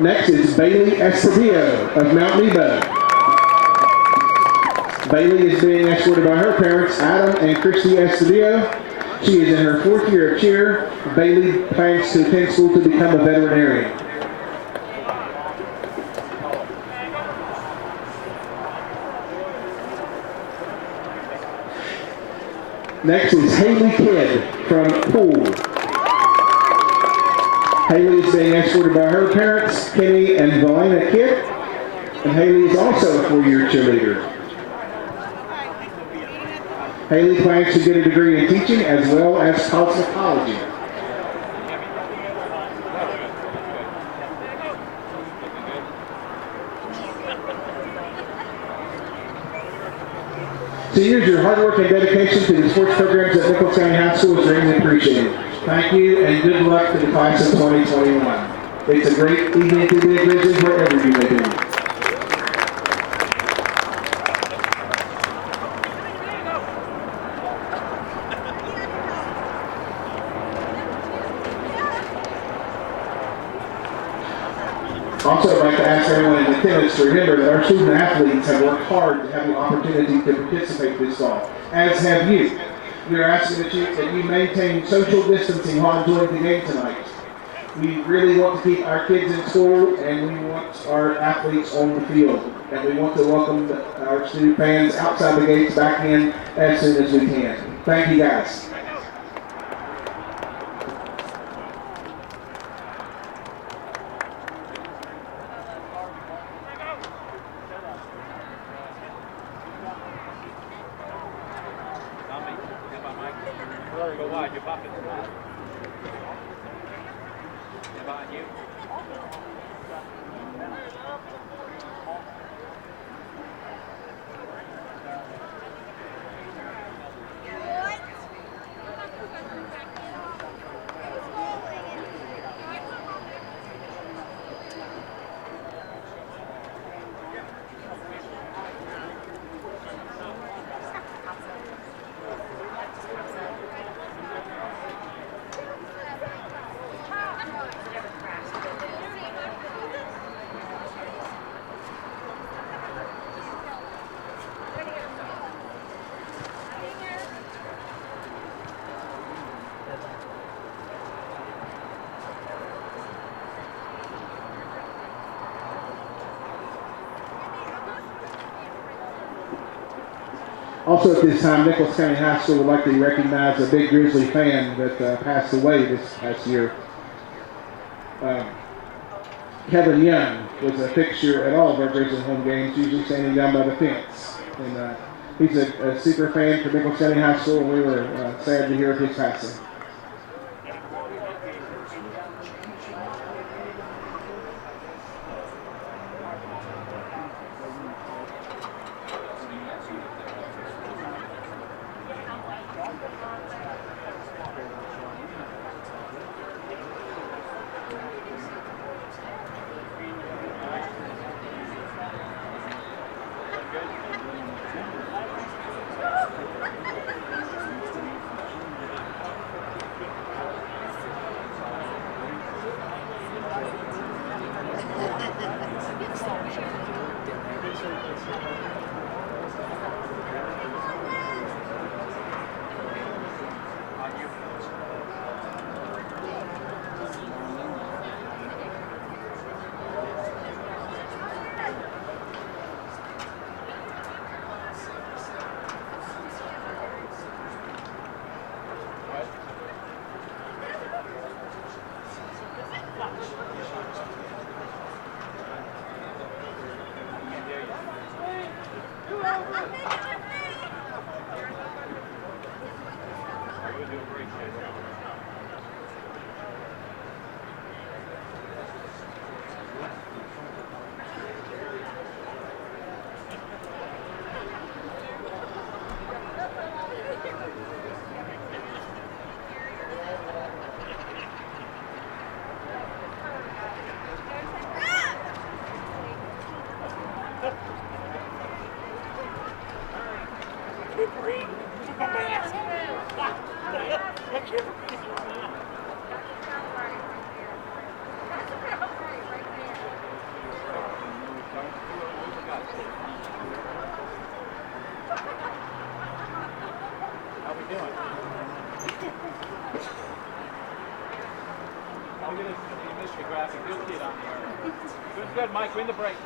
Next is Bailey Estudillo of Mount Nebo. Bailey is being escorted by her parents, Adam and Christy Estudillo. She is in her 4th year of cheer. Bailey plans to attend school to become a veterinarian. Next is Haley Kidd from Poole. Haley is being escorted by her parents, Kenny and Valena Kidd. And Haley is also a 4-year cheerleader. Haley plans to get a degree in teaching as well as cosmetology. Seniors, your hard work and dedication to the sports programs at Nichols County High School is greatly appreciated. Thank you and good luck to the class of 2021. It's a great evening to be a Grizzlies wherever you may be. Also, I'd like to ask everyone in attendance to remember that our student athletes have worked hard to have the opportunity to participate this fall, as have you. We are asking that you maintain social distancing while enjoying the game tonight. We really want to keep our kids in school, and we want our athletes on the field. And we want to welcome our student fans outside the gates back in as soon as we can. Thank you, guys. Also at this time, Nichols County High School would like to recognize a big Grizzly fan that passed away this past year. Kevin Young was a fixture at all of our Grizzly home games, usually standing down by the fence. And he's a super fan for Nichols County High School, and we were sad to hear of his passing. graphic. Good kid on there. Good, Mike. Win the break.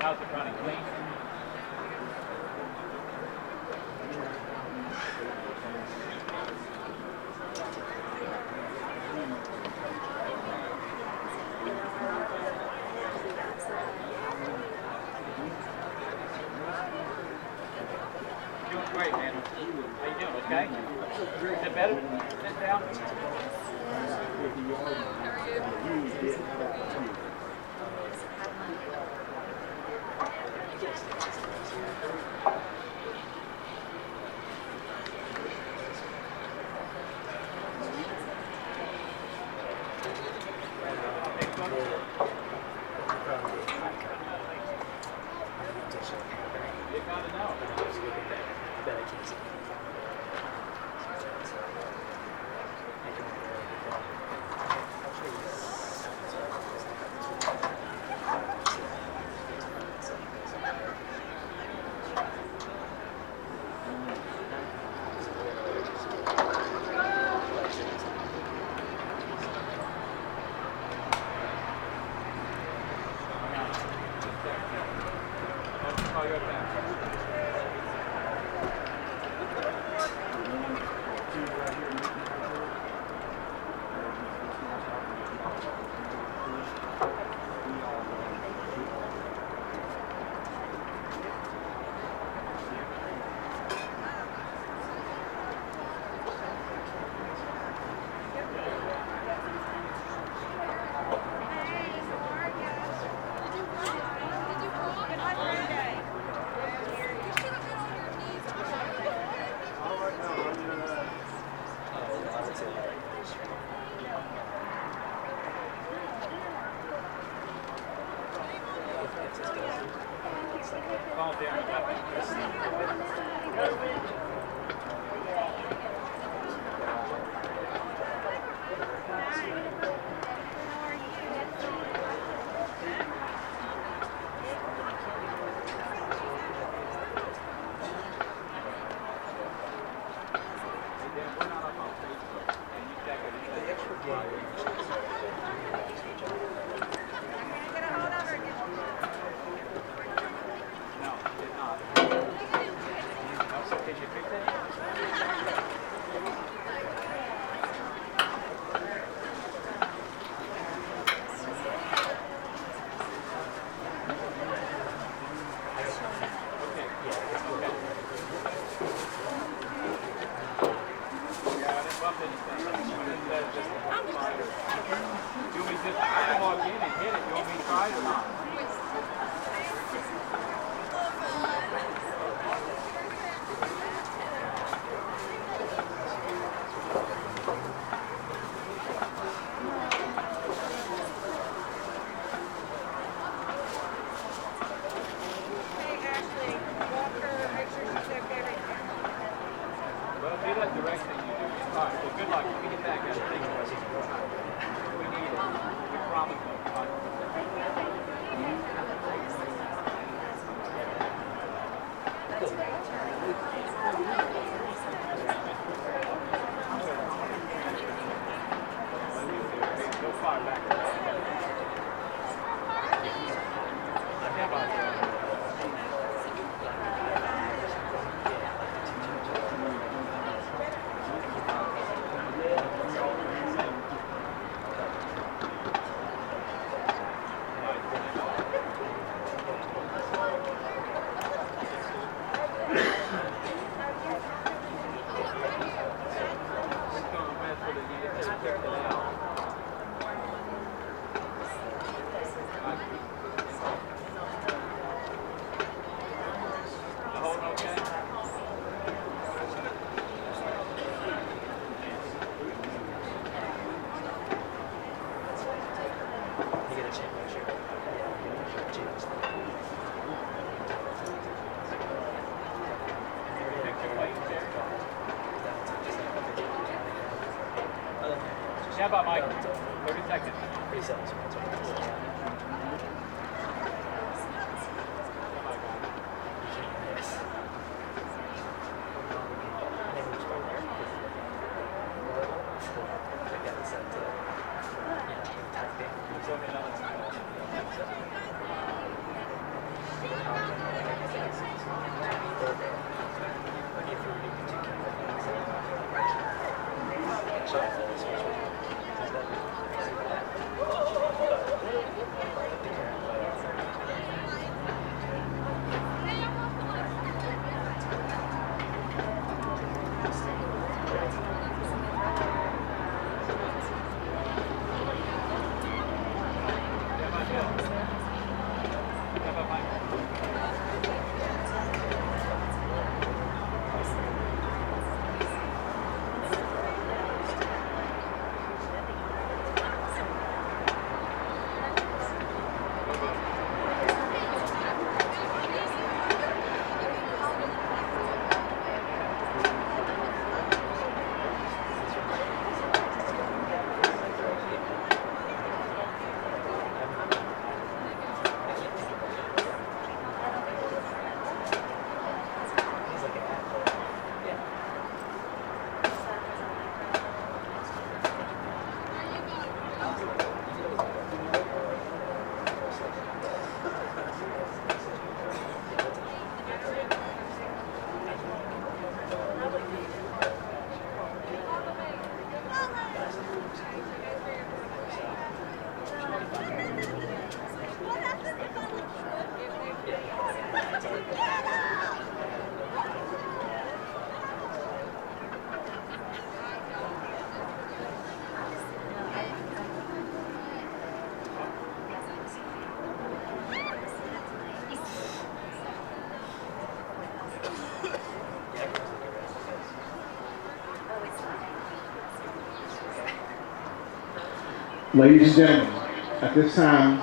How's it running? Clean? Doing great, man. How you doing? Okay? Is it better? Sit down. No, it's not. about Mike? 30 seconds. Ladies and gentlemen, at this time,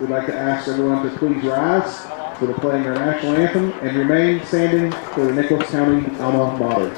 we'd like to ask everyone to please rise for the playing our national anthem and remain standing for the Nicholas County alma mater.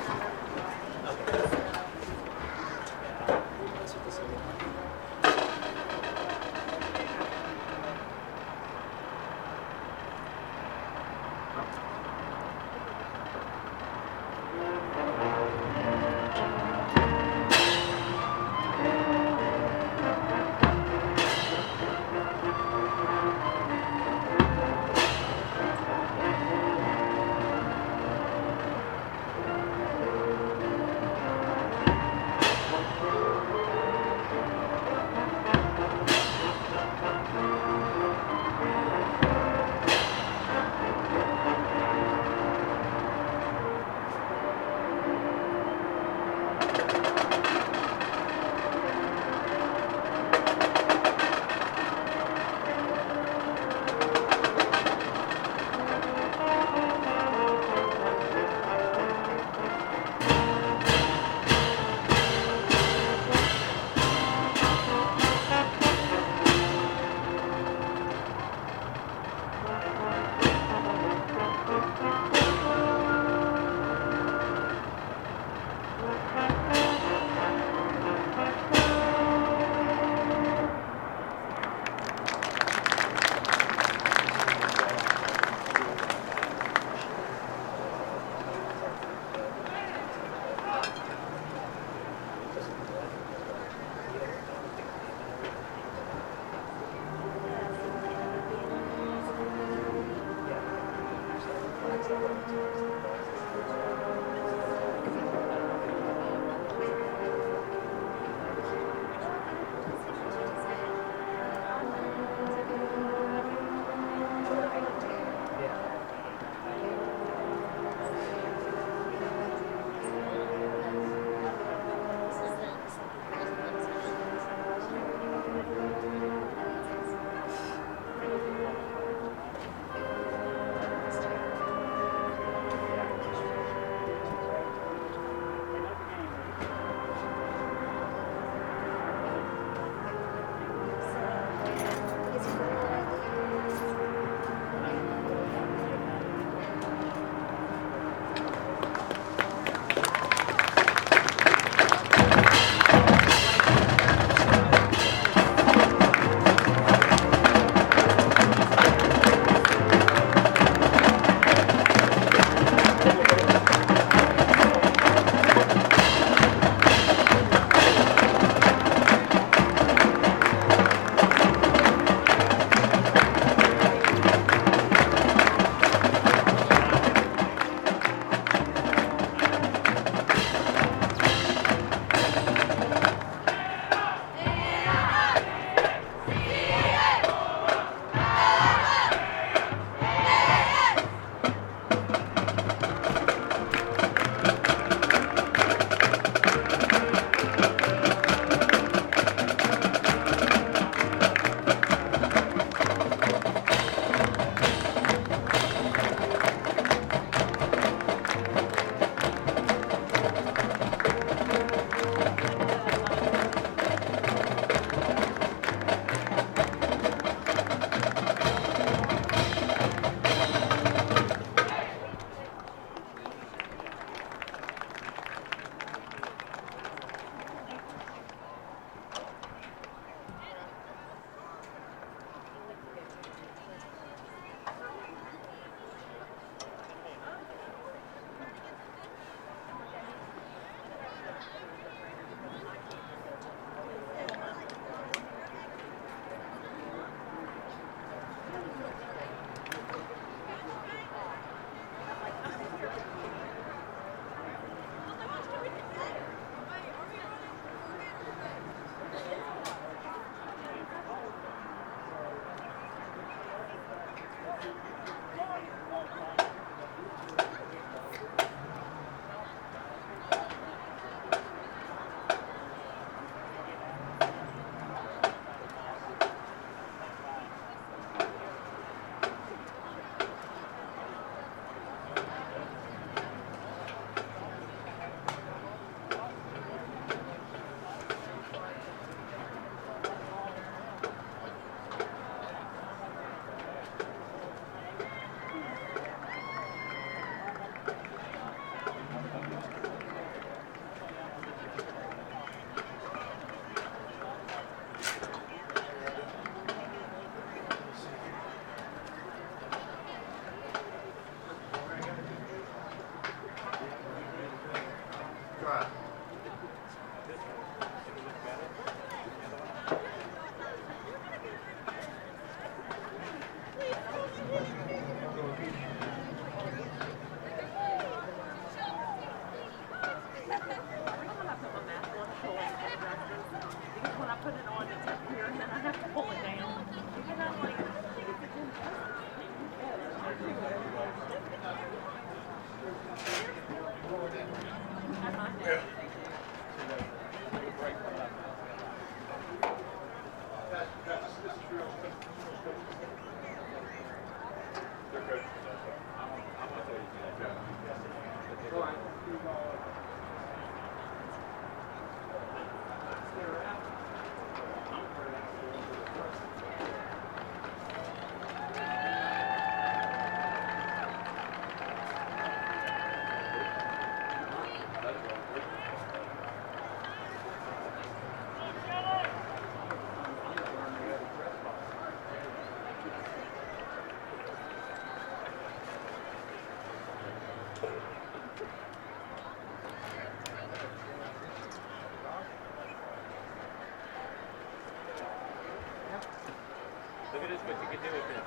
what you can do with this.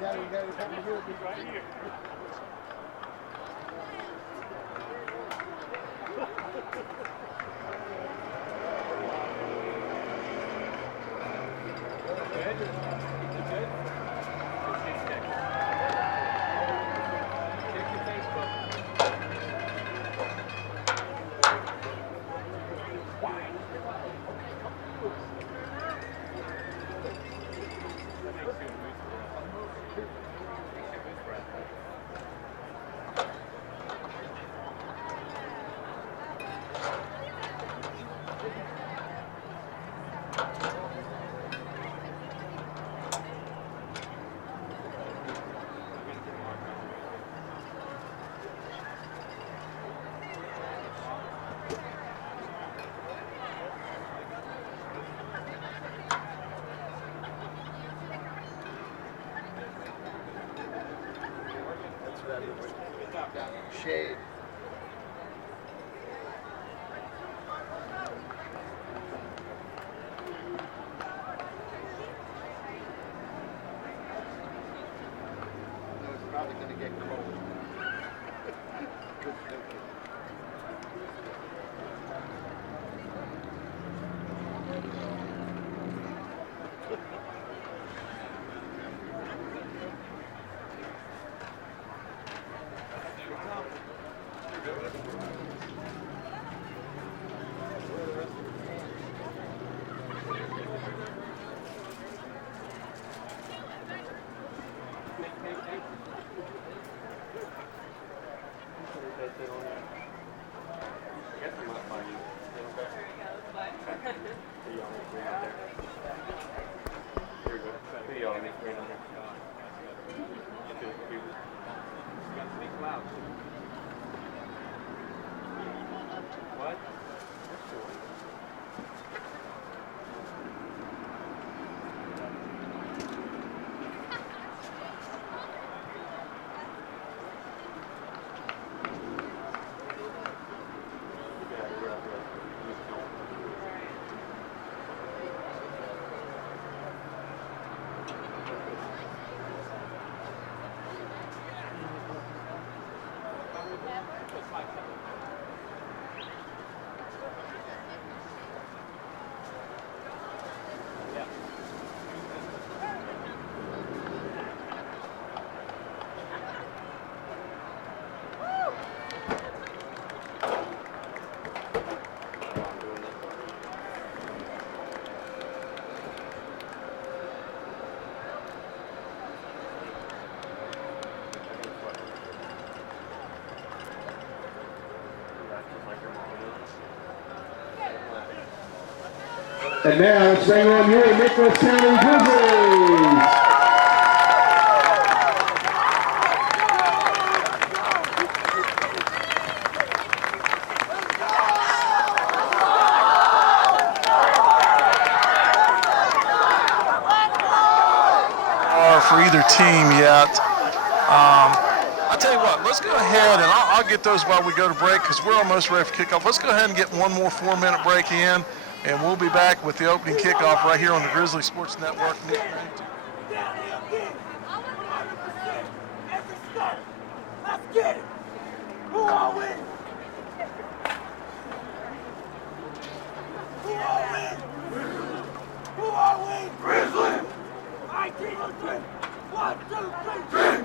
Billy, you got something to do with this right here. Shade. It's probably going to get cold. Good thinking. What? And now let's bring on your Nicholas County Grizzlies. For either team yet. I'll tell you what, let's go ahead and I'll get those while we go to break because we're almost ready for kickoff. Let's go ahead and get one more 4-minute break in, and we'll be back with the opening kickoff right here on the Grizzly Sports Network. Let's get it! Who all win? Who all win? Who all win? Grizzly! I team on three. 1, 2, 3, 3!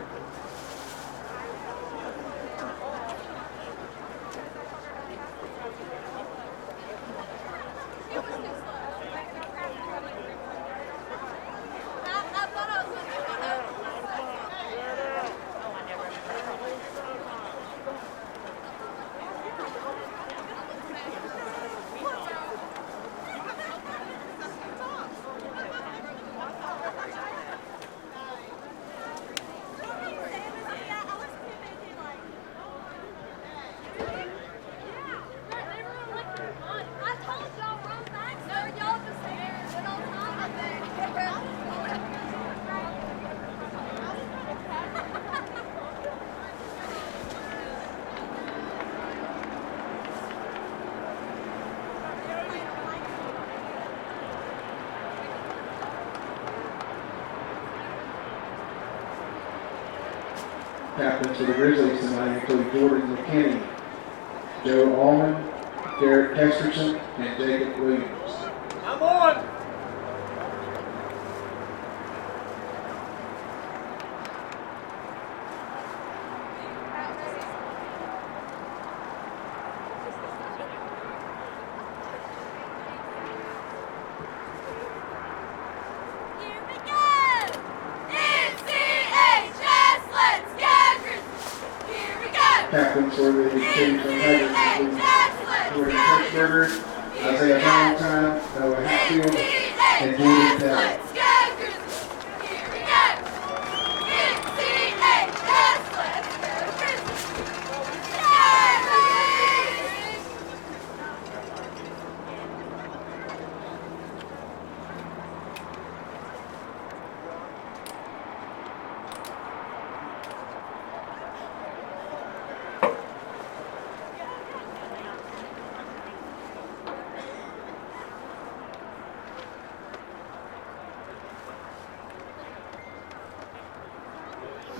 Captains for the Grizzlies tonight include Jordan McKinney, Joe Allman, Garrett Kesterson, and Jacob Williams. I'm on. Captains for the team from Tigers include Jordan Kirchberger, Isaiah Valentine, Noah Hatfield, and Jordan Taylor.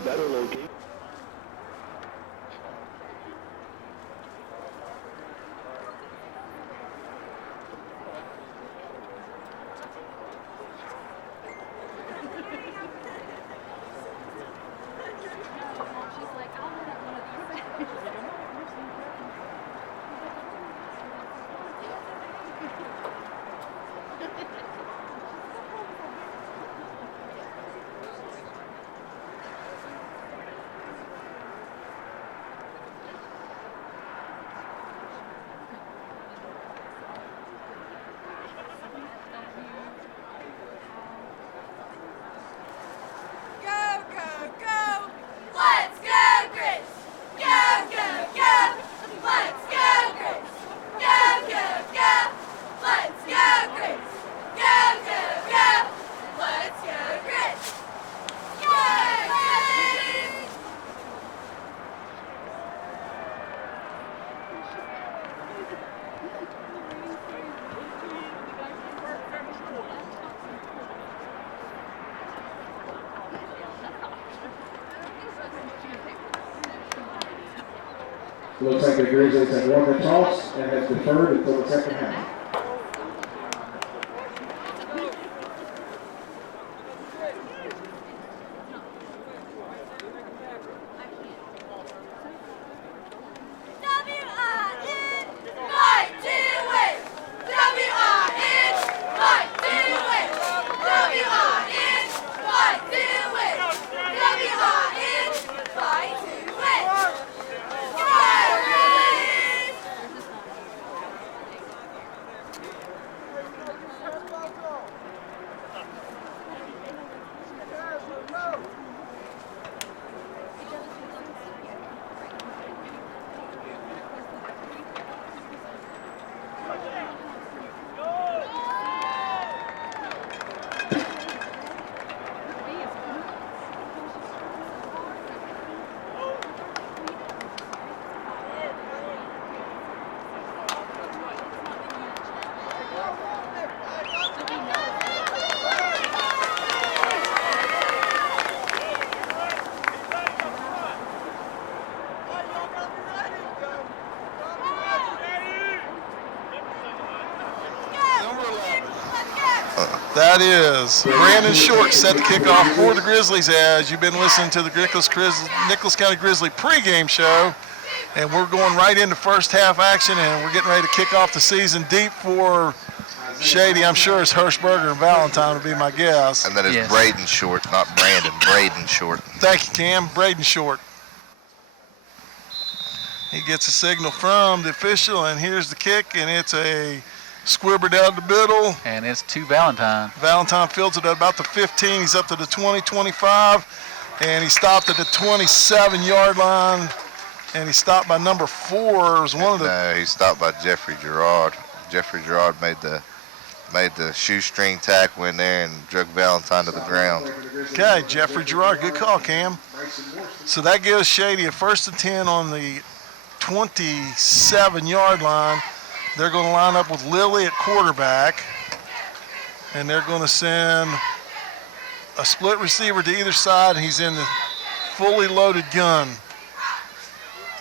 Better looking. Looks like the Grizzlies have won the toss and has deferred until the second half. That is Brandon Short set to kick off for the Grizzlies as you've been listening to the Nicholas County Grizzly pregame show. And we're going right into first half action, and we're getting ready to kick off the season deep for Shady. I'm sure it's Hirschberger and Valentine would be my guess. And then it's Braden Short, not Brandon, Braden Short. Thank you, Cam. Braden Short. He gets a signal from the official, and here's the kick, and it's a squibber down the middle. And it's to Valentine. Valentine fields it at about the 15. He's up to the 20, 25, and he stopped at the 27-yard line. And he stopped by number 4. It was one of the. No, he stopped by Jeffrey Gerard. Jeffrey Gerard made the shoestring tackle in there and drug Valentine to the ground. Okay, Jeffrey Gerard, good call, Cam. So that gives Shady a 1st and 10 on the 27-yard line. They're going to line up with Lilly at quarterback, and they're going to send a split receiver to either side. He's in the fully loaded gun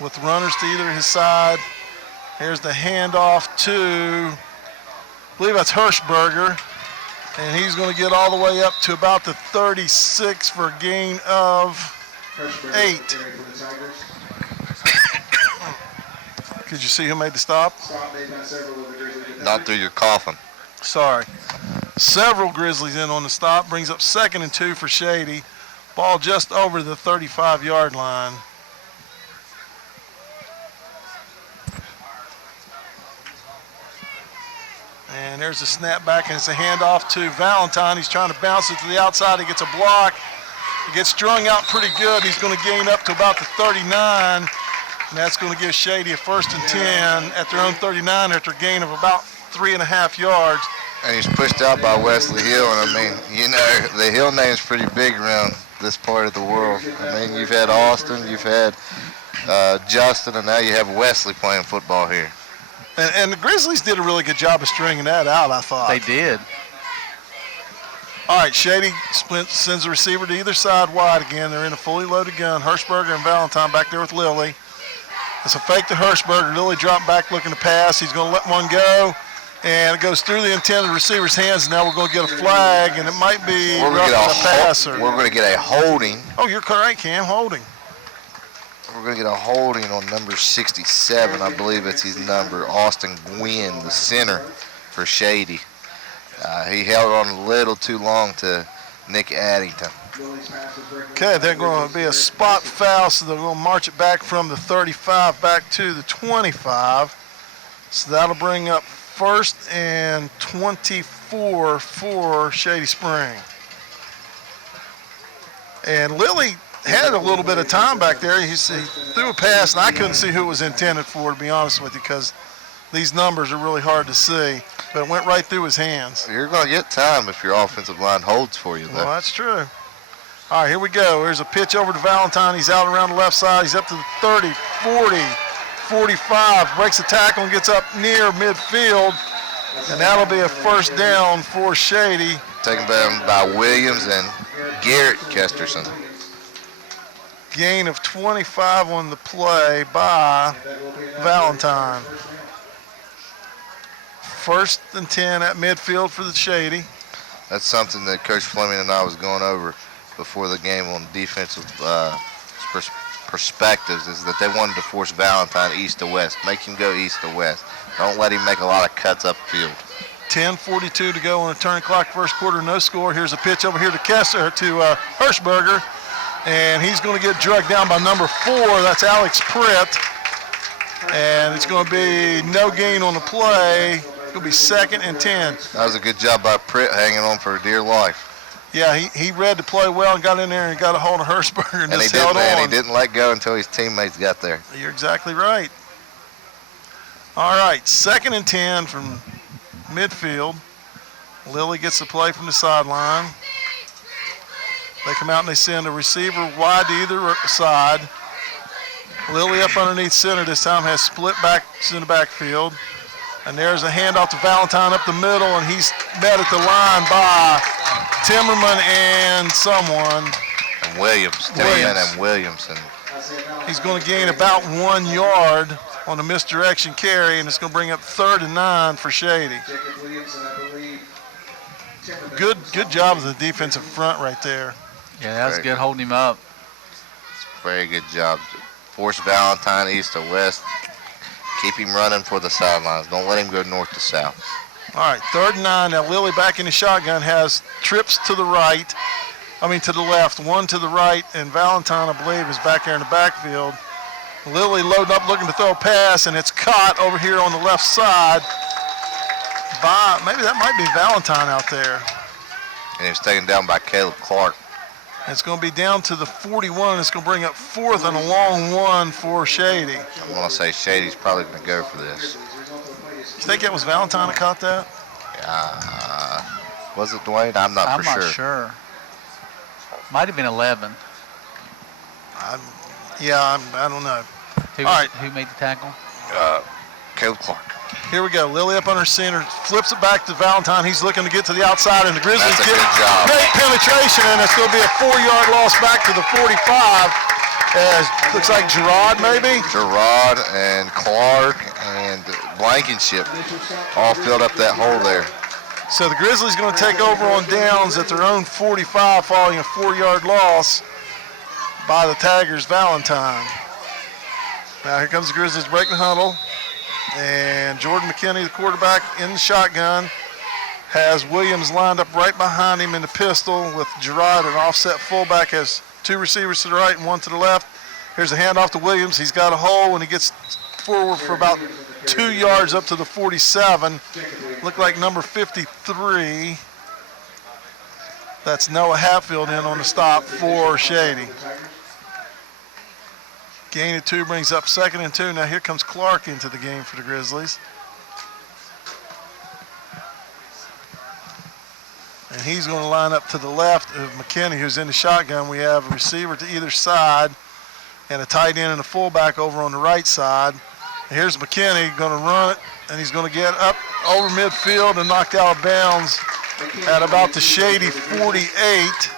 with runners to either his side. Here's the handoff to, I believe that's Hirschberger, and he's going to get all the way up to about the 36 for a gain of 8. Could you see who made the stop? Not through your coffin. Sorry. Several Grizzlies in on the stop. Brings up 2nd and 2 for Shady. Ball just over the 35-yard line. And there's a snap back, and it's a handoff to Valentine. He's trying to bounce it to the outside. He gets a block. He gets strung out pretty good. He's going to gain up to about the 39, and that's going to give Shady a 1st and 10 at their own 39 after a gain of about 3.5 yards. And he's pushed out by Wesley Hill, and I mean, you know, the Hill name's pretty big around this part of the world. I mean, you've had Austin, you've had Justin, and now you have Wesley playing football here. And the Grizzlies did a really good job of stringing that out, I thought. They did. All right, Shady sends the receiver to either side wide again. They're in a fully loaded gun. Hirschberger and Valentine back there with Lilly. It's a fake to Hirschberger. Lilly dropped back looking to pass. He's going to let one go, and it goes through the intended receiver's hands. And now we're going to get a flag, and it might be roughing a passer. We're going to get a holding. Oh, you're correct, Cam. Holding. We're going to get a holding on number 67. I believe it's his number, Austin Gwynn, the center for Shady. He held on a little too long to Nick Addington. Okay, they're going to be a spot foul, so they're going to march it back from the 35 back to the 25. So that'll bring up 1st and 24 for Shady Spring. And Lilly had a little bit of time back there. He threw a pass, and I couldn't see who it was intended for, to be honest with you, because these numbers are really hard to see. But it went right through his hands. You're going to get time if your offensive line holds for you, though. Well, that's true. All right, here we go. There's a pitch over to Valentine. He's out around the left side. He's up to the 30, 40, 45. Breaks the tackle and gets up near midfield. And that'll be a 1st down for Shady. Taken by Williams and Garrett Kesterson. Gain of 25 on the play by Valentine. 1st and 10 at midfield for the Shady. That's something that Coach Fleming and I was going over before the game on defensive perspectives, is that they wanted to force Valentine east to west. Make him go east to west. Don't let him make a lot of cuts upfield. 10:42 to go on the turn clock, 1st quarter, no score. Here's a pitch over here to Hirschberger. And he's going to get drugged down by number 4. That's Alex Pritt. And it's going to be no gain on the play. It'll be 2nd and 10. That was a good job by Pritt, hanging on for dear life. Yeah, he read the play well and got in there and got a hold of Hirschberger and just held on. And he didn't let go until his teammates got there. You're exactly right. All right, 2nd and 10 from midfield. Lilly gets the play from the sideline. They come out and they send a receiver wide to either side. Lilly up underneath center this time, has split backs in the backfield. And there's a handoff to Valentine up the middle, and he's met at the line by Timmerman and someone. And Williams. Timmerman and Williamson. He's going to gain about 1 yard on the misdirection carry, and it's going to bring up 3rd and 9 for Shady. Good job of the defensive front right there. Yeah, that was good holding him up. Very good job. Force Valentine east to west. Keep him running for the sidelines. Don't let him go north to south. All right, 3rd and 9. Now Lilly back in the shotgun has trips to the right. To the left, one to the right, and Valentine, I believe, is back there in the backfield. Lilly loading up, looking to throw a pass, and it's caught over here on the left side by, maybe that might be Valentine out there. And he was taken down by Caleb Clark. It's going to be down to the 41. It's going to bring up 4th and a long one for Shady. I'm going to say Shady's probably going to go for this. You think that was Valentine that caught that? Was it Dwayne? I'm not not sure. Might have been 11. I don't know. Who, All right. Who made the tackle? Caleb Clark. Here we go. Lily up under center, flips it back to Valentine. He's looking to get to the outside, and the Grizzlies That's a get good job. great penetration, and it's going to be a 4-yard loss back to the 45. As looks like Gerard maybe. Gerard and Clark and Blankenship all filled up that hole there. So the Grizzlies going to take over on downs at their own 45, following a 4-yard loss by the Taggers Valentine. Now here comes the Grizzlies breaking the huddle. And Jordan McKinney, the quarterback, in the shotgun, has Williams lined up right behind him in the pistol with Gerard, an offset fullback, has 2 receivers to the right and 1 to the left. Here's a handoff to Williams. He's got a hole, and he gets forward for about 2 yards up to the 47. Looked like number 53. That's Noah Hatfield in on the stop for Shady. Gain of 2 brings up 2nd and 2. Now here comes Clark into the game for the Grizzlies. And he's going to line up to the left of McKinney, who's in the shotgun. We have a receiver to either side and a tight end and a fullback over on the right side. And here's McKinney going to run it, and he's going to get up over midfield and knocked out of bounds at about the Shady 48.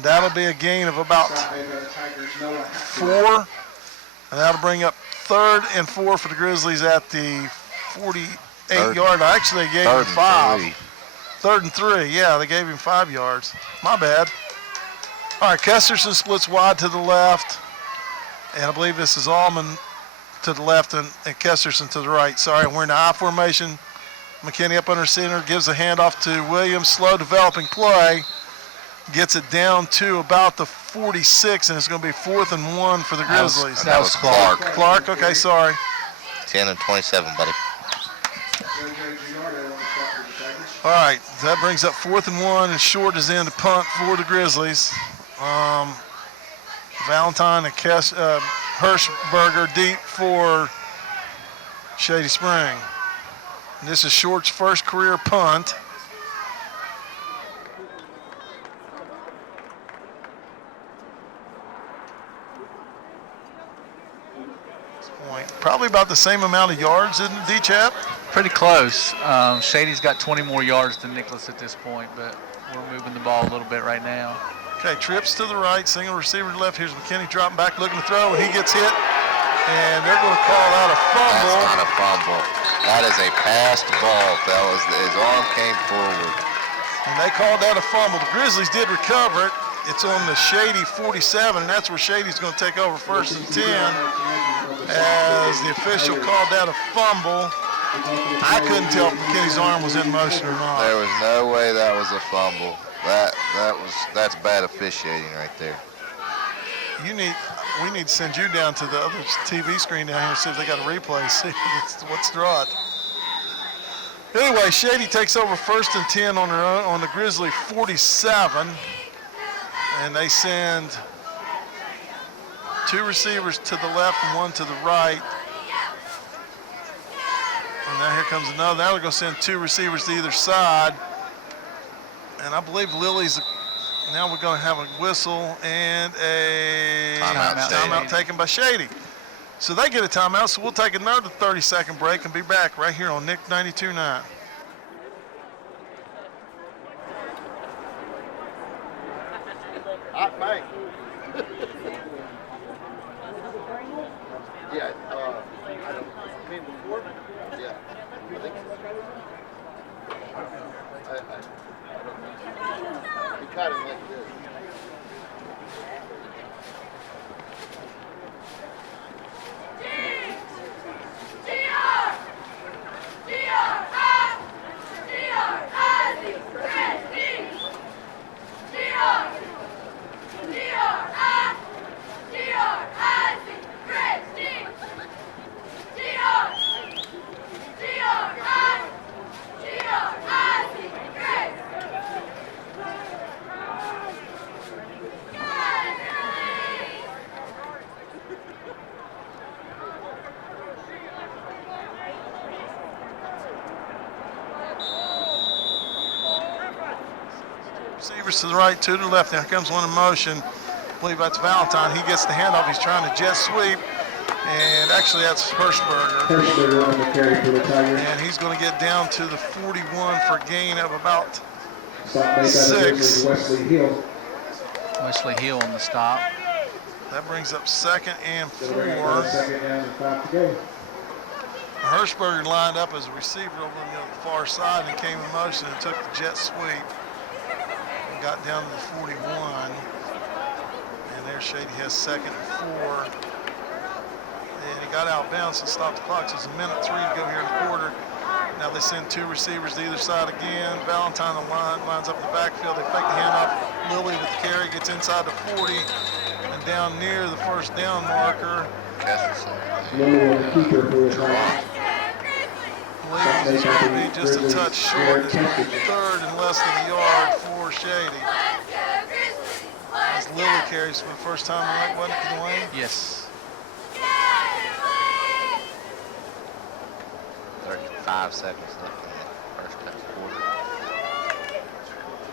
That'll be a gain of about 4. And that'll bring up 3rd and 4 for the Grizzlies at the 48-yard. Actually, they gave him 5. 3rd and 3. Yeah, they gave him 5 yards. My bad. All right, Kesterson splits wide to the left. And I believe this is Allman to the left and Kesterson to the right. Sorry, we're in the I formation. McKinney up under center, gives a handoff to Williams. Slow developing play. Gets it down to about the 46, and it's going to be 4th and 1 for the Grizzlies. That was Clark. Clark, okay, sorry. 10 and 27, buddy. All right, that brings up 4th and 1, and Short is in to punt for the Grizzlies. Valentine and Hirschberger deep for Shady Spring. And this is Short's first career punt. Probably about the same amount of yards, isn't it, D-Chap? Pretty close. Shady's got 20 more yards than Nicholas at this point, but we're moving the ball a little bit right now. Okay, trips to the right, single receiver to the left. Here's McKinney dropping back, looking to throw, and he gets hit. And they're going to call out a fumble. That's not a fumble. That is a passed ball, fellas. His arm came forward. And they called that a fumble. The Grizzlies did recover it. It's on the Shady 47, and that's where Shady's going to take over 1st and 10. As the official called that a fumble. I couldn't tell if McKinney's arm was in motion or not. There was no way that was a fumble. That's bad officiating right there. We need to send you down to the other TV screen down here and see if they got a replay, see what's drawn. Anyway, Shady takes over 1st and 10 on their own, on the Grizzly 47, and they send 2 receivers to the left and 1 to the right. And now here comes another. Now they're going to send 2 receivers to either side. And I believe Lily's. Now we're going to have a whistle and a timeout taken by Shady. So they get a timeout, so we'll take another 30-second break and be back right here on Nick 92.9. Hot bank. Yeah, I don't mean before? Yeah, I think so. I don't know. He caught him like this. Receivers to the right, 2 to the left. Now comes one in motion. I believe that's Valentine. He gets the handoff. He's trying to jet sweep. And actually that's Hirschberger. Hirschberger on the carry for the Tigers. And he's going to get down to the 41 for a gain of about Stop made by the 6. Grizzlies, Wesley Hill. Wesley Hill on the stop. That brings up 2nd and 4. Second down and 5 to go. Hirschberger lined up as a receiver over on the far side and came in motion and took the jet sweep and got down to the 41. And there Shady has 2nd and 4. And he got out of bounds and stopped the clock. So it's 1:03 to go here in the quarter. Now they send 2 receivers to either side again. Valentine lines up in the backfield. They fake the handoff. Lilly with the carry gets inside the 40 and down near the first down marker. Lilly on the keeper for the Tigers. He's going to be just a touch short. It's 3rd and less than a yard for Shady. As Lilly carries for the first time tonight, wasn't it, Dwayne? Yes. 35 seconds left in the first quarter.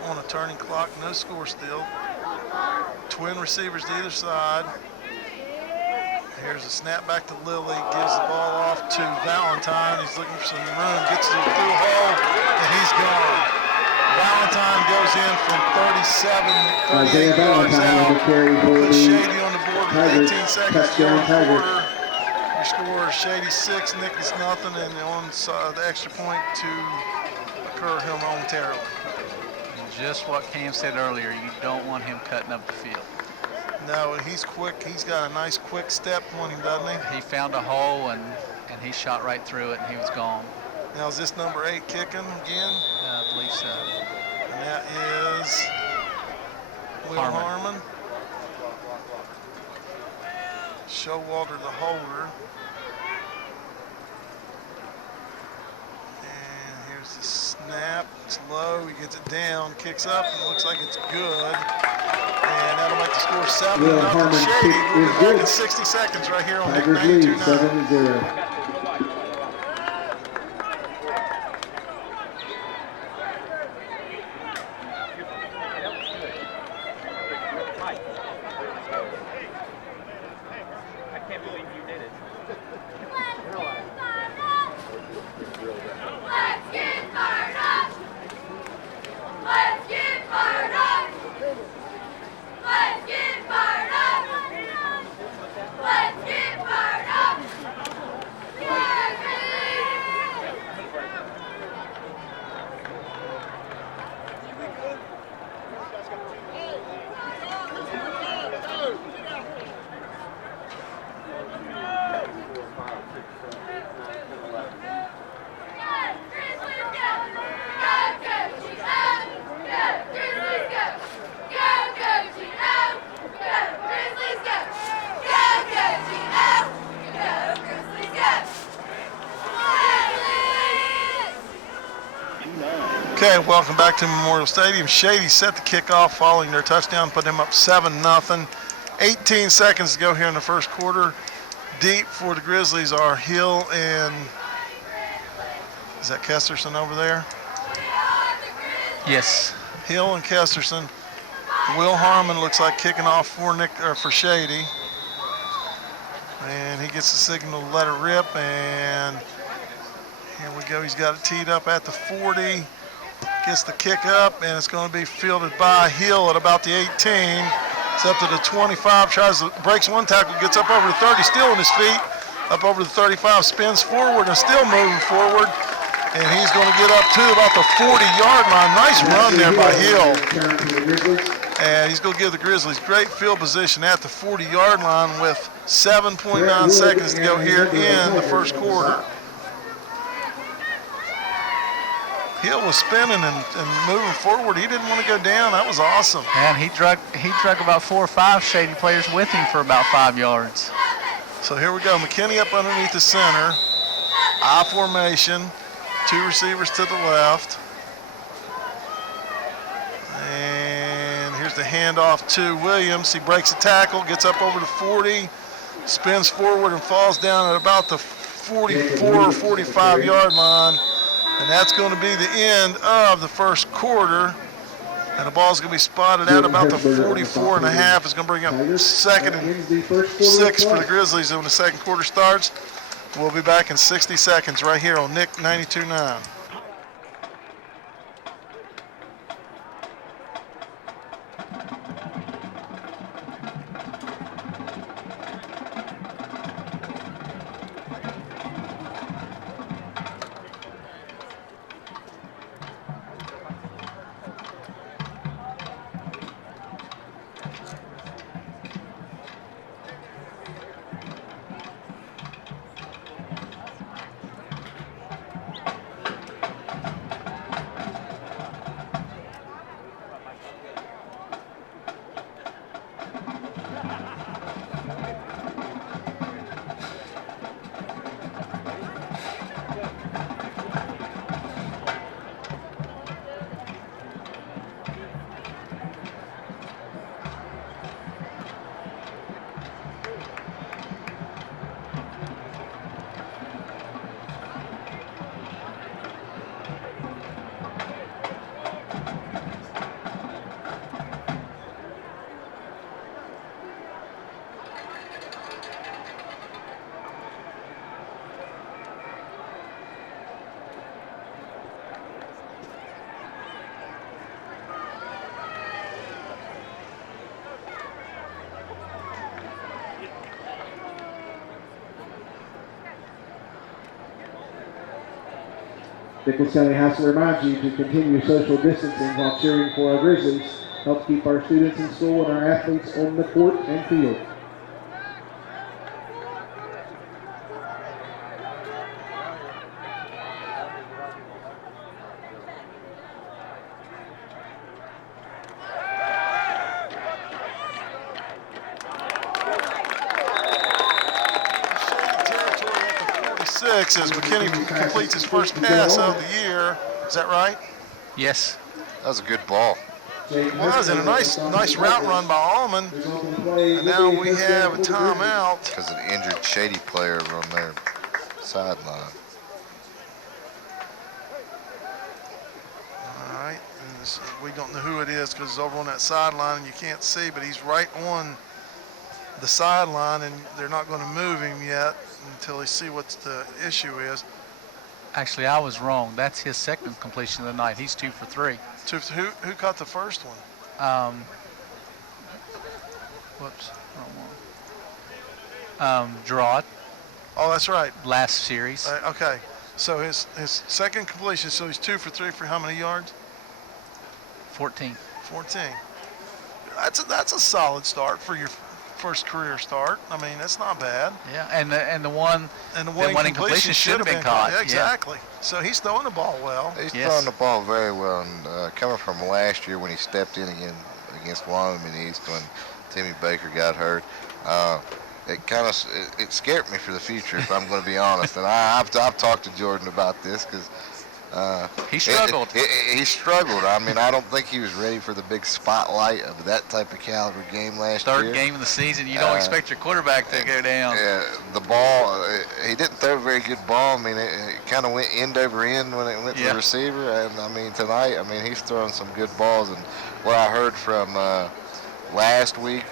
On a turning clock, no score still. Twin receivers to either side. Here's a snap back to Lilly, gives the ball off to Valentine. He's looking for some room, gets through the hole, and he's gone. Valentine goes in from 38 yards out. Puts Shady on the board with 18 seconds to go in the quarter. Your score is Shady 6, Nicholas nothing, and on the extra point to occur him momentarily. Just what Cam said earlier, you don't want him cutting up the field. No, and he's quick. He's got a nice quick step on him, doesn't he? He found a hole and he shot right through it and he was gone. Now is this number 8 kicking again? I believe so. And that is Will Harmon. Showalter the holder. And here's the snap. It's low. He gets it down, kicks up, and it looks like it's good. And that'll make the score 7-0. Shady. We'll be back in 60 seconds right here on Nick 92.9. 7-0. Okay, welcome back to Memorial Stadium. Shady set the kickoff following their touchdown, put them up 7-0. 18 seconds to go here in the first quarter. Deep for the Grizzlies are Hill and, is that Kesterson over there? Yes. Hill and Kesterson. Will Harmon looks like kicking off for Shady. And he gets the signal to let it rip, and here we go. He's got it teed up at the 40. Gets the kick up, and it's going to be fielded by Hill at about the 18. It's up to the 25, breaks one tackle, gets up over the 30, still on his feet, up over the 35, spins forward and still moving forward. And he's going to get up to about the 40-yard line. Nice run there by Hill. And he's going to give the Grizzlies great field position at the 40-yard line with 7.9 seconds to go here in the first quarter. Hill was spinning and moving forward. He didn't want to go down. That was awesome. And he drug about 4 or 5 Shady players with him for about 5 yards. So here we go. McKinney up underneath the center. I formation. 2 receivers to the left. And here's the handoff to Williams. He breaks a tackle, gets up over the 40, spins forward and falls down at about the 44 or 45-yard line. And that's going to be the end of the first quarter. And the ball's going to be spotted out about the 44 and a half. It's going to bring up 2nd and 6 for the Grizzlies when the second quarter starts. We'll be back in 60 seconds right here on Nick 92.9. Nicholas County has to remind you to continue social distancing while cheering for our Grizzlies. Help keep our students in school and our athletes on the court and field. As McKinney completes his first pass of the year. Is that right? Yes. That was a good ball. It was, and a nice route run by Allman. And now we have a timeout. Because of the injured Shady player on their sideline. All right. And this, we don't know who it is because it's over on that sideline and you can't see, but he's right on the sideline, and they're not going to move him yet until they see what the issue is. Actually, I was wrong. That's his second completion of the night. He's 2 for 3. Who caught the first one? Whoops, wrong one. Gerard. Oh, that's right. Last series. Okay, so his second completion, so he's 2 for 3 for how many yards? 14. 14. That's a solid start for your first career start. I mean, that's not bad. Yeah, and the one completion should have been caught. Yeah, exactly. Yeah. So he's throwing the ball well. He's throwing the ball very well, and coming from last year when he stepped in again against Wyoming East when Timmy Baker got hurt, it scared me for the future, if I'm going to be honest. And I've talked to Jordan about this because he struggled. He struggled. I mean, I don't think he was ready for the big spotlight of that type of caliber game last year. Third game of the season, you don't expect your quarterback to go down. Yeah, the ball, he didn't throw a very good ball. I mean, it kind of went end over end when it went to the receiver. And, I mean, tonight, he's throwing some good balls. And what I heard from last week,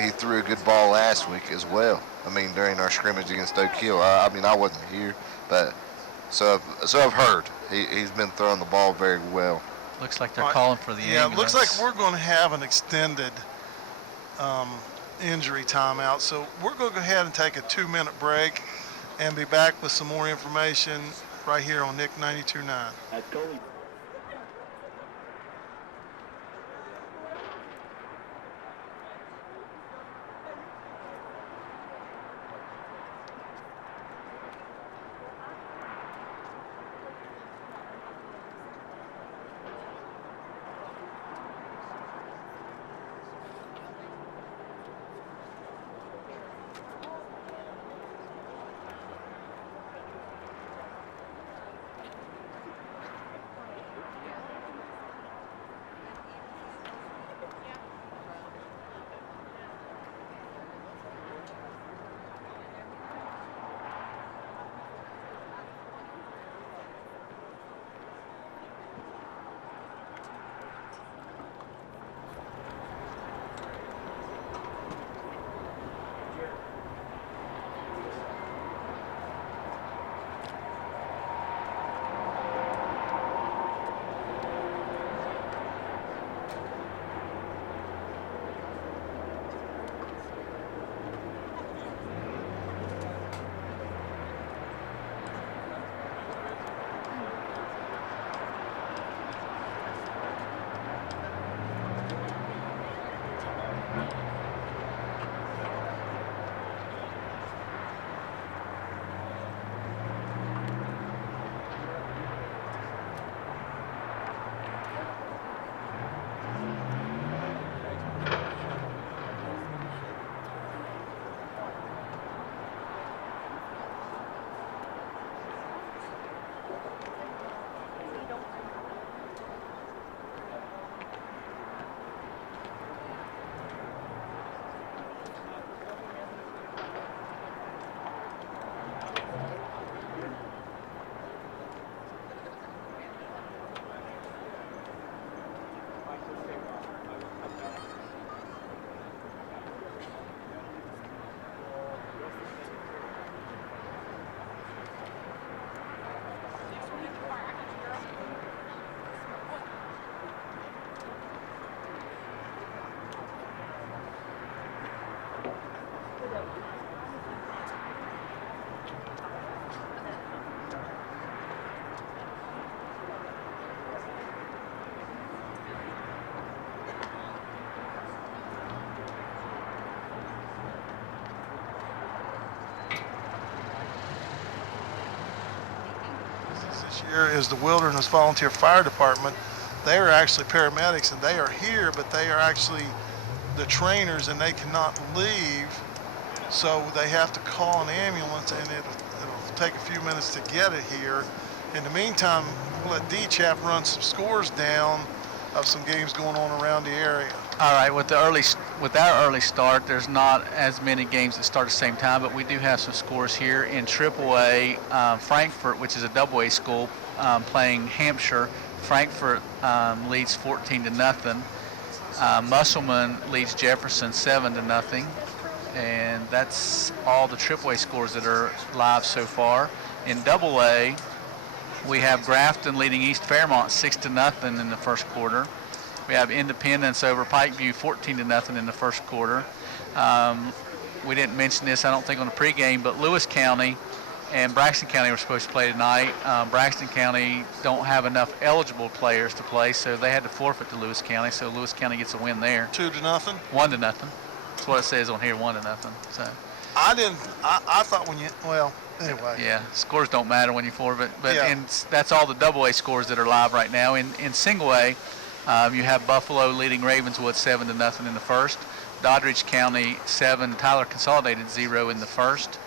he threw a good ball last week as well. I mean, during our scrimmage against Oak Hill. I wasn't here, but... So I've heard he's been throwing the ball very well. Looks like they're calling for the ambulance. Yeah, it looks like we're going to have an extended injury timeout. So we're going to go ahead and take a 2-minute break and be back with some more information right here on Nick 92.9. Here is the Wilderness Volunteer Fire Department. They are actually paramedics, and they are here, but they are actually the trainers, and they cannot leave, so they have to call an ambulance, and it'll take a few minutes to get it here. In the meantime, we'll let D-Chap run some scores down of some games going on around the area. All right, with our early start, there's not as many games that start at the same time, but we do have some scores here in AAA. Frankfort, which is a AA school, playing Hampshire. Frankfort leads 14-0. Musselman leads Jefferson 7-0, and that's all the AAA scores that are live so far. In AA, we have Grafton leading East Fairmont 6-0 in the first quarter. We have Independence over Pikeview 14-0 in the first quarter. We didn't mention this, I don't think, on the pregame, but Lewis County and Braxton County were supposed to play tonight. Braxton County don't have enough eligible players to play, so they had to forfeit to Lewis County. So Lewis County gets a win there. 2-0. 1-0. That's what it says on here. 1-0. So. I thought anyway. Yeah, scores don't matter when you forfeit, but Yeah. and that's all the AA scores that are live right now. In single A, you have Buffalo leading Ravenswood 7-0 in the first. Doddridge County 7, Tyler Consolidated 0 in the first.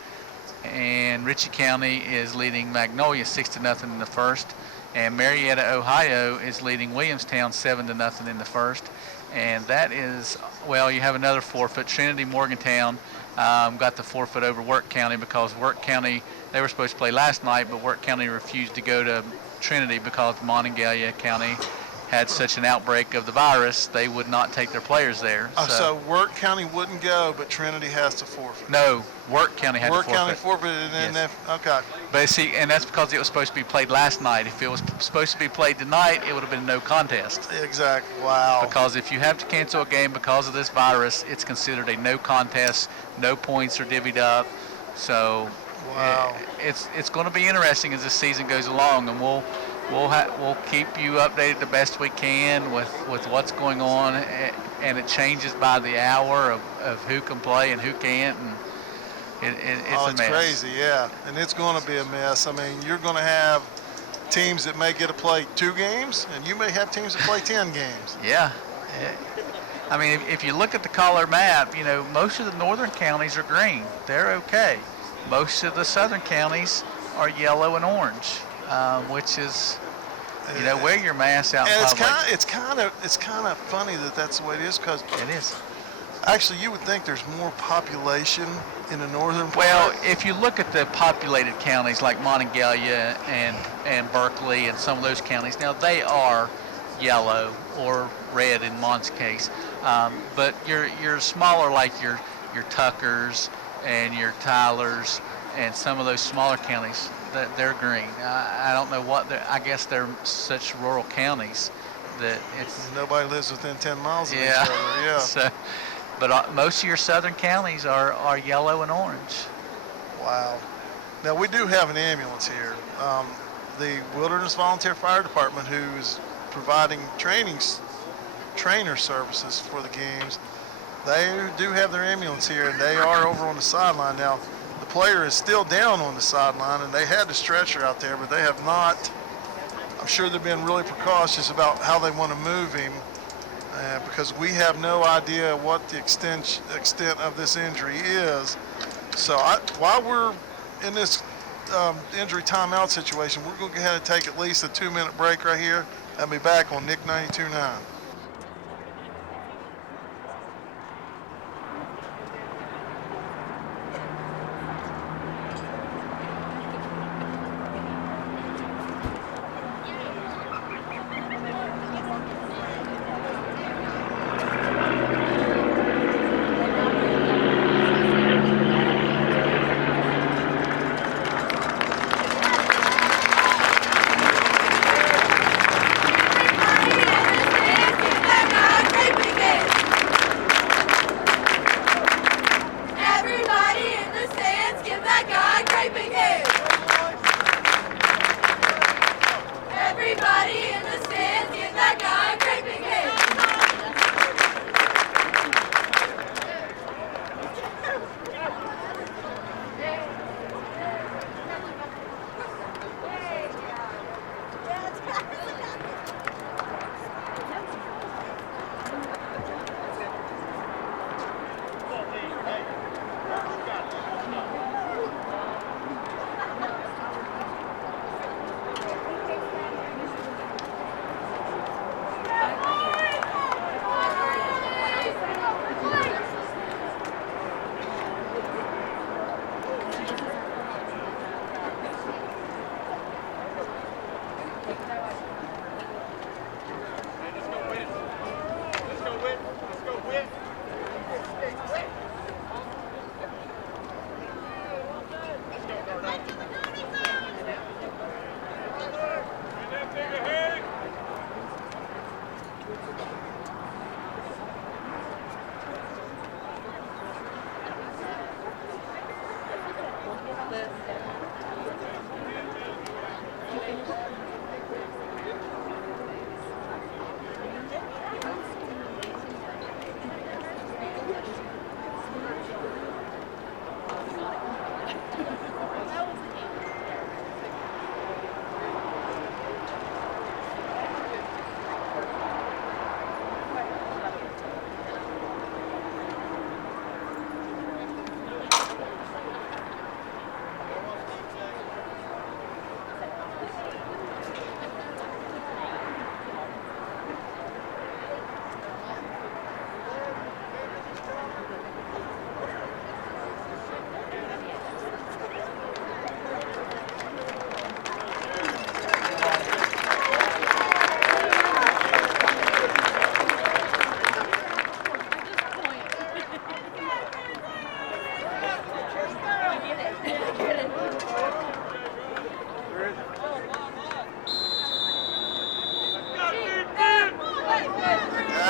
And Ritchie County is leading Magnolia 6-0 in the first. And Marietta, Ohio is leading Williamstown 7-0 in the first. And that is, well, you have another forfeit. Trinity Morgantown got the forfeit over Work County because Work County, they were supposed to play last night, but Work County refused to go to Trinity because Monongalia County had such an outbreak of the virus, they would not take their players there. So Work County wouldn't go, but Trinity has to forfeit. No, Work County had to forfeit. Work County forfeited, and then okay. But see, and that's because it was supposed to be played last night. If it was supposed to be played tonight, it would have been no contest. Exactly. Wow. Because if you have to cancel a game because of this virus, it's considered a no contest. No points are divvied up. So wow. It's going to be interesting as this season goes along, and we'll keep you updated the best we can with what's going on, and it changes by the hour of who can play and who can't, and it's a mess. It's crazy, yeah, and it's going to be a mess. I mean, you're going to have teams that may get to play 2 games, and you may have teams that play 10 games. Yeah. I mean, if you look at the color map, you know, most of the northern counties are green. They're okay. Most of the southern counties are yellow and orange. Which is, you know, wear your mask out in public. It's kind of funny that that's the way it is, because it is. Actually, you would think there's more population in the northern part. Well, if you look at the populated counties like Monongalia and Berkeley and some of those counties, now they are yellow or red in Mont's case, but your smaller, like your Tuckers and your Tylers and some of those smaller counties, they're green. I don't know what I guess they're such rural counties that it's nobody lives within 10 miles of each other. Yeah. So, but most of your southern counties are yellow and orange. Wow. Now we do have an ambulance here. The Wilderness Volunteer Fire Department, who's providing trainer services for the games, they do have their ambulance here, and they are over on the sideline now. The player is still down on the sideline, and they had the stretcher out there, but they have not. I'm sure they've been really precautious about how they want to move him, because we have no idea what the extent of this injury is. So while we're in this injury timeout situation, we're going to go ahead and take at least a 2-minute break right here. I'll be back on Nick 92.9.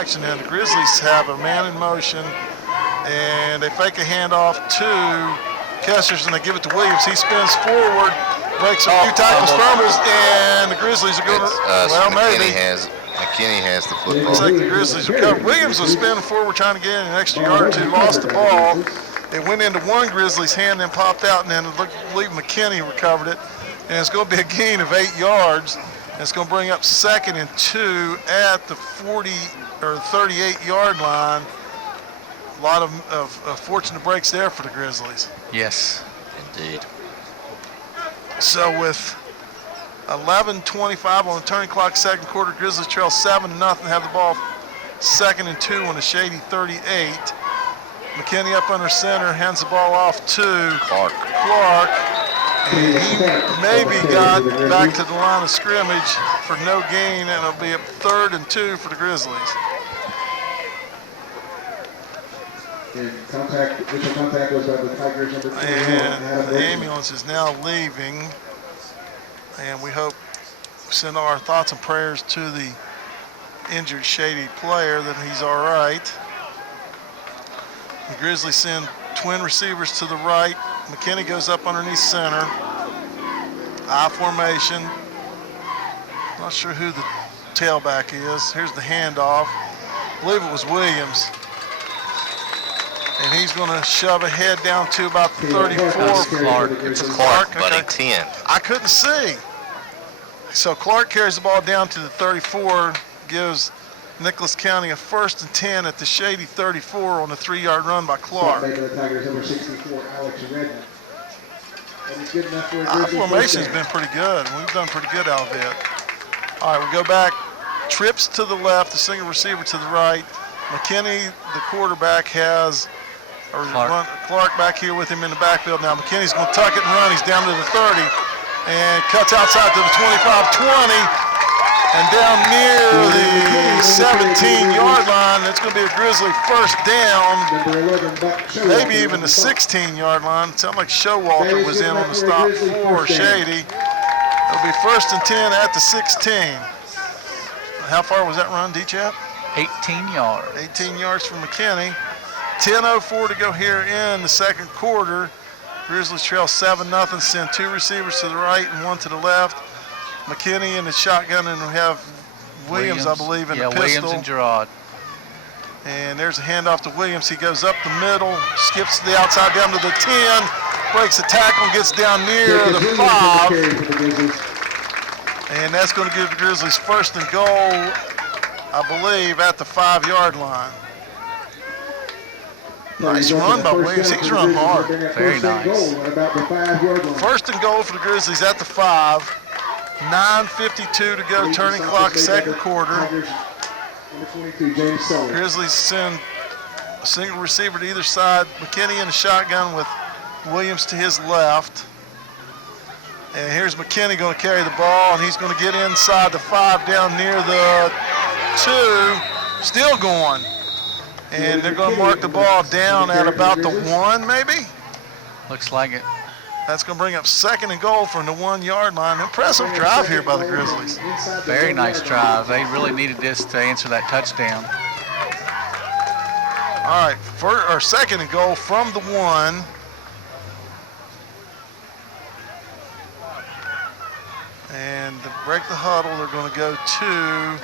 direction, and the Grizzlies have a man in motion, and they fake a handoff to Kesters, and they give it to Williams. He spins forward, breaks a few tackles, fumbles, and the Grizzlies are going to, well, maybe. McKinney has the football. Looks like the Grizzlies recovered. Williams was spinning forward trying to get in an extra yard or two, lost the ball. It went into one Grizzlies' hand, then popped out, and then I believe McKinney recovered it. And it's going to be a gain of 8 yards. And it's going to bring up 2nd and 2 at the 40 or 38-yard line. A lot of fortunate breaks there for the Grizzlies. Yes. Indeed. So with 11:25 on the turning clock, second quarter, Grizzlies trail 7-0, have the ball 2nd and 2 on the Shady 38. McKinney up under center, hands the ball off to Clark. And he maybe got back to the line of scrimmage for no gain, and it'll be a 3rd and 2 for the Grizzlies. Initial contact was by the Tigers number 21. And the ambulance is now leaving. And we send our thoughts and prayers to the injured Shady player that he's all right. The Grizzlies send twin receivers to the right. McKinney goes up underneath center. I formation. Not sure who the tailback is. Here's the handoff. I believe it was Williams. And he's going to shove a head down to about the 34. Clark. It's Clark, buddy, 10. I couldn't see. So Clark carries the ball down to the 34, gives Nicholas County a 1st and 10 at the Shady 34 on a 3-yard run by Clark. Our formation's been pretty good. We've done pretty good out of it. All right, we go back. Trips to the left, the single receiver to the right. McKinney, the quarterback, has Clark back here with him in the backfield now. McKinney's going to tuck it and run. He's down to the 30 and cuts outside to the 25-20 and down near the 17-yard line. It's going to be a Grizzly 1st down, maybe even the 16-yard line. It sounded like Showalter was in on the stop for Shady. It'll be 1st and 10 at the 16. How far was that run, D-Chap? 18 yards. 18 yards from McKinney. 10:04 to go here in the second quarter. Grizzlies trail 7-0, send 2 receivers to the right and 1 to the left. McKinney in the shotgun, and we have Williams, I believe, in the pistol. Williams and Gerard. And there's a handoff to Williams. He goes up the middle, skips to the outside down to the 10, breaks the tackle, and gets down near the 5. And that's going to give the Grizzlies 1st and goal, I believe, at the 5-yard line. Nice run by Williams. He's run hard. Very nice. 1st and goal for the Grizzlies at the 5. 9:52 to go, turning clock, second quarter. Grizzlies send a single receiver to either side. McKinney in the shotgun with Williams to his left. And here's McKinney going to carry the ball, and he's going to get inside the 5 down near the 2. Still going. And they're going to mark the ball down at about the 1, maybe? Looks like it. That's going to bring up 2nd and goal from the 1-yard line. Impressive drive here by the Grizzlies. Very nice drive. They really needed this to answer that touchdown. All right, 2nd and goal from the 1. And to break the huddle, they're going to go to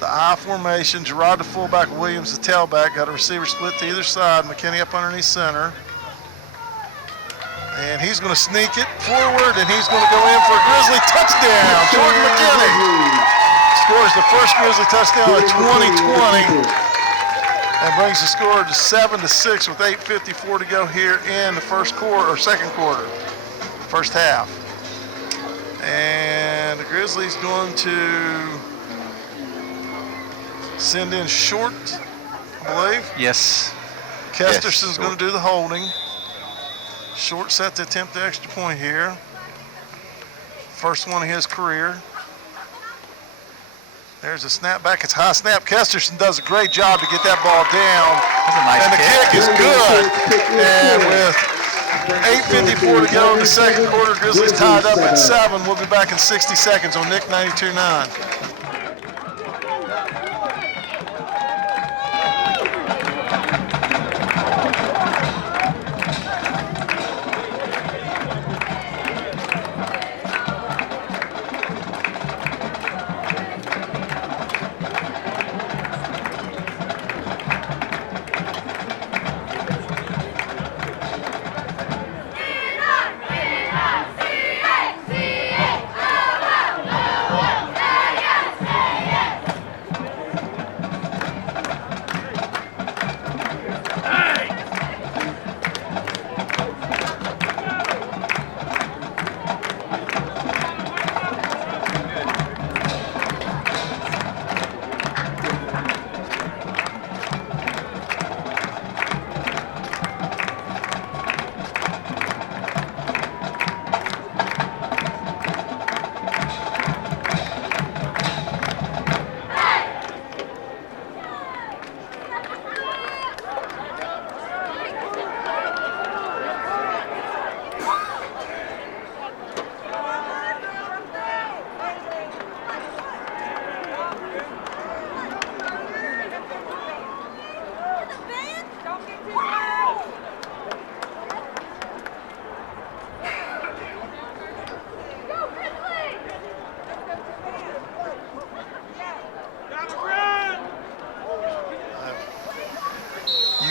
the I formation. Gerard the fullback, Williams the tailback. Got a receiver split to either side. McKinney up underneath center. And he's going to sneak it forward, and he's going to go in for a Grizzly touchdown. Jordan McKinney scores the first Grizzly touchdown of 2020 and brings the score to 7-6 with 8:54 to go here in the first quarter or second quarter, first half. And the Grizzlies going to send in Short, I believe. Yes. Kesterson's going to do the holding. Short set to attempt the extra point here. First one of his career. There's a snap back. It's high snap. Kesterson does a great job to get that ball down. That's a nice and the kick is good. And with 8:54 to go in the second quarter, Grizzlies tied up at 7. We'll be back in 60 seconds on Nick 92.9.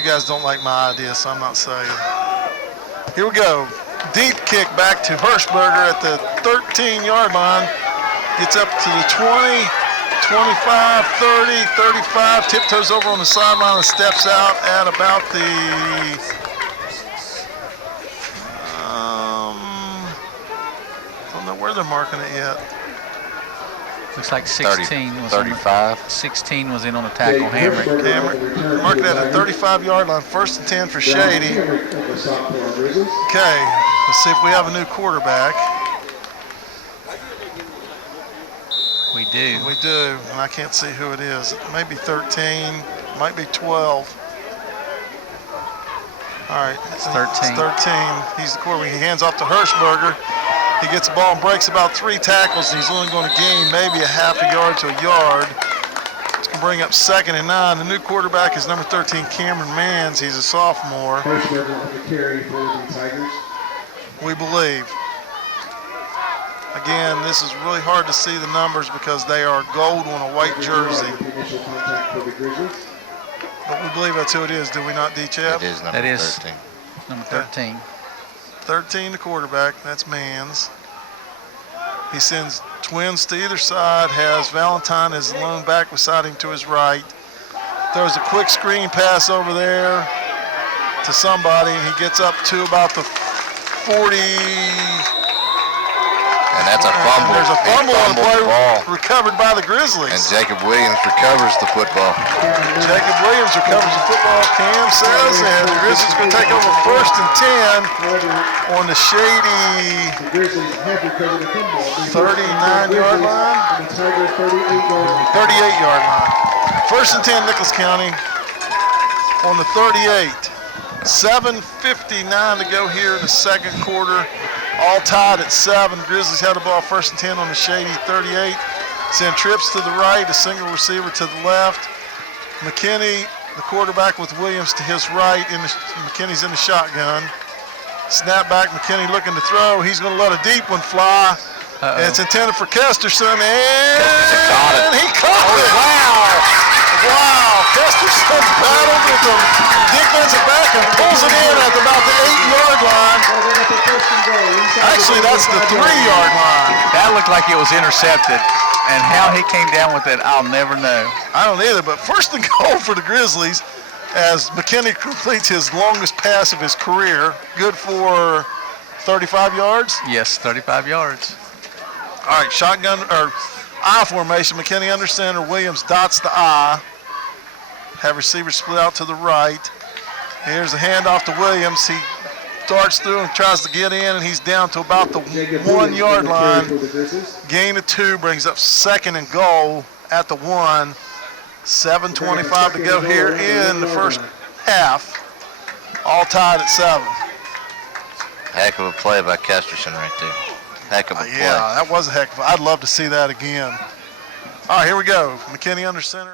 You guys don't like my idea, so I'm not saying. Here we go. Deep kick back to Hirschberger at the 13-yard line. Gets up to the 20, 25, 30, 35. Tiptoes over on the sideline and steps out at about the don't know where they're marking it yet. Looks like 16 was 35. 16 was in on the tackle, Hamrick. Mark that at 35-yard line, 1st and 10 for Shady. Okay, let's see if we have a new quarterback. We do. We do, and I can't see who it is. It may be 13, might be 12. All right, It's 13. It's 13. He's the quarterback. He hands off to Hirschberger. He gets the ball and breaks about 3 tackles, and he's only going to gain maybe a half a yard to a yard. It's going to bring up 2nd and 9. The new quarterback is number 13, Cameron Manns. He's a sophomore. Hirschberger with the carry for the Tigers. We believe. Again, this is really hard to see the numbers because they are gold on a white jersey. Initial contact for the Grizzlies. But we believe that's who it is, do we not, D-Chap? It is number That is 13. number 13. 13, the quarterback, that's Manns. He sends twins to either side, has Valentine as the lone back beside him to his right. Throws a quick screen pass over there to somebody, and he gets up to about the 40. And that's a fumble. And there's a He fumble on the play ball. recovered by the Grizzlies. And Jacob Williams recovers the football. Jacob Williams recovers the football, Cam says, and the Grizzlies going to take over 1st and 10 on the Shady The Grizzlies have recovered the football. 39-yard line. And the Tigers 38-yard line. 38-yard line. 1st and 10, Nicholas County on the 38. 7:59 to go here in the 2nd quarter. All tied at 7. Grizzlies had the ball 1st and 10 on the Shady 38. Send trips to the right, a single receiver to the left. McKinney, the quarterback with Williams to his right. McKinney's in the shotgun. Snap back, McKinney looking to throw. He's going to let a deep one fly. And it's intended for Kesterson, and he caught it. Wow. Kesterson battled with the defensive back and pulls it in at about the 8-yard line. Actually, that's the 3-yard line. That looked like it was intercepted, and how he came down with it, I'll never know. I don't either, but 1st and goal for the Grizzlies as McKinney completes his longest pass of his career. Good for 35 yards? Yes, 35 yards. All right, shotgun or I formation. McKinney under center. Williams dots the I. Have receivers split out to the right. Here's a handoff to Williams. He darts through and tries to get in, and he's down to about the 1-yard line. Gain of 2 brings up 2nd and goal at the 1. 7:25 to go here in the 1st half. All tied at 7. Heck of a play by Kesterson right there. Heck of a play. Yeah, that was a heck of a. I'd love to see that again. All right, here we go. McKinney under center.